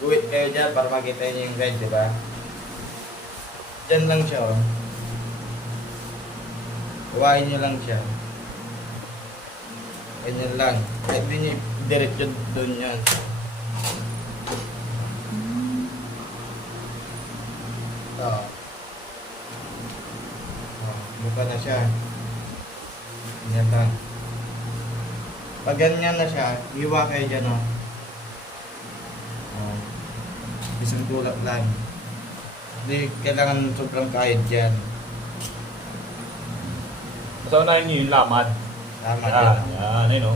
Guhit kayo dyan para makita niyo yung guide, di ba? Dyan lang siya, oh. Huwain niyo lang siya. Ganyan lang. Kahit di niyo diretso doon yan. Ito. Buka na siya. Ganyan lang. Pag ganyan na siya, hiwa kayo dyan, oh. Isang tulak lang. Hindi kailangan sobrang kahit dyan. So, unahin niyo yung laman. Tama Yan, yan. yan, ayun o.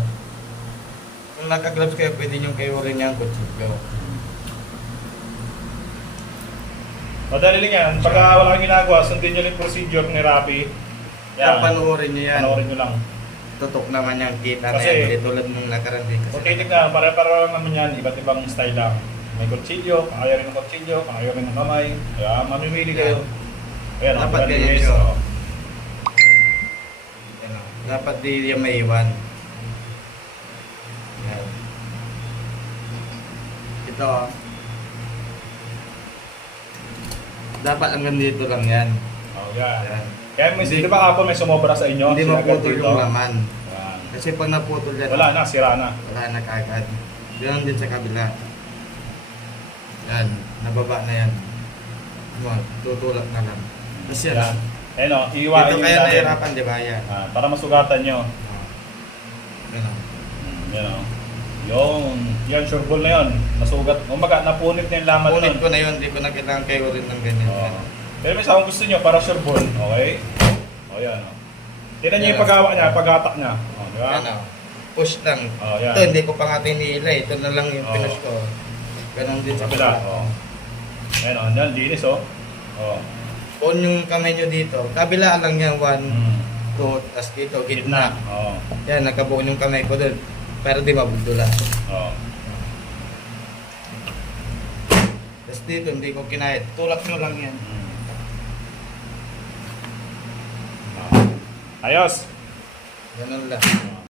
Kung naka-gloves kayo, pwede nyo kayo rin yung kutsilyo. Madali lang yan. Pagka wala kang ginagawa, sundin nyo yung procedure ni Rapi. Yan, panoorin nyo yan. Panoorin nyo lang. Tutok naman yung kita na Kasi- yan. Hindi tulad nung nakarandi kasi. Kung titignan, pare-pare lang naman yan. Iba't ibang style lang. May kutsilyo, kung ayaw rin ng kutsilyo, kung ayaw rin ng kamay. Kaya mamimili kayo. Ayan, Dapat ang ganyan guys, siya. oh. Yan, oh. Dapat di yung may iwan. Yan. Ito. Oh. Dapat hanggang dito lang yan. Oh, yan. Yan. Kaya may, Hindi- di ba ako may sumobra sa inyo? Hindi Sinagad maputol dito. yung laman. Yan. Kasi pag naputol yan, Wala na, sira na. wala na kagad. Ganun din sa kabila. Yan, nababa na yan. Tutulak na lang. Tapos yan. Yan. Ayun o, iiwain Dito nyo kaya natin. nahirapan, di ba? Yan. Para masugatan nyo. Ganun. Yan o. Yung, yan, sure ball na yun. Nasugat. Umaga, napunit na yung laman Punit nun. ko na yun, di ko na kailangan kayo rin ng ganyan. Oo. Pero may sa kung gusto nyo, para sure ball. Okay? O yan o. Tignan nyo yung paggawa niya, paghatak niya. O, di ba? Yan o. Push lang. O, yan. Ito, hindi ko pa nga tinilay. Ito na lang yung Oo. pinush ko. Ganun din sa Kabila. kabila. O. Yan o, yan, linis o. O. On yung kamay nyo dito. Kabila lang yan. 1, Mm. 2, tapos dito, Gitna. gitna. O. Yan, nakabuo yung kamay ko doon. Pero di mabudula. O. Tapos dito, hindi ko kinahit. Tulak nyo lang yan. Mm. O. Ayos. Ganun lang.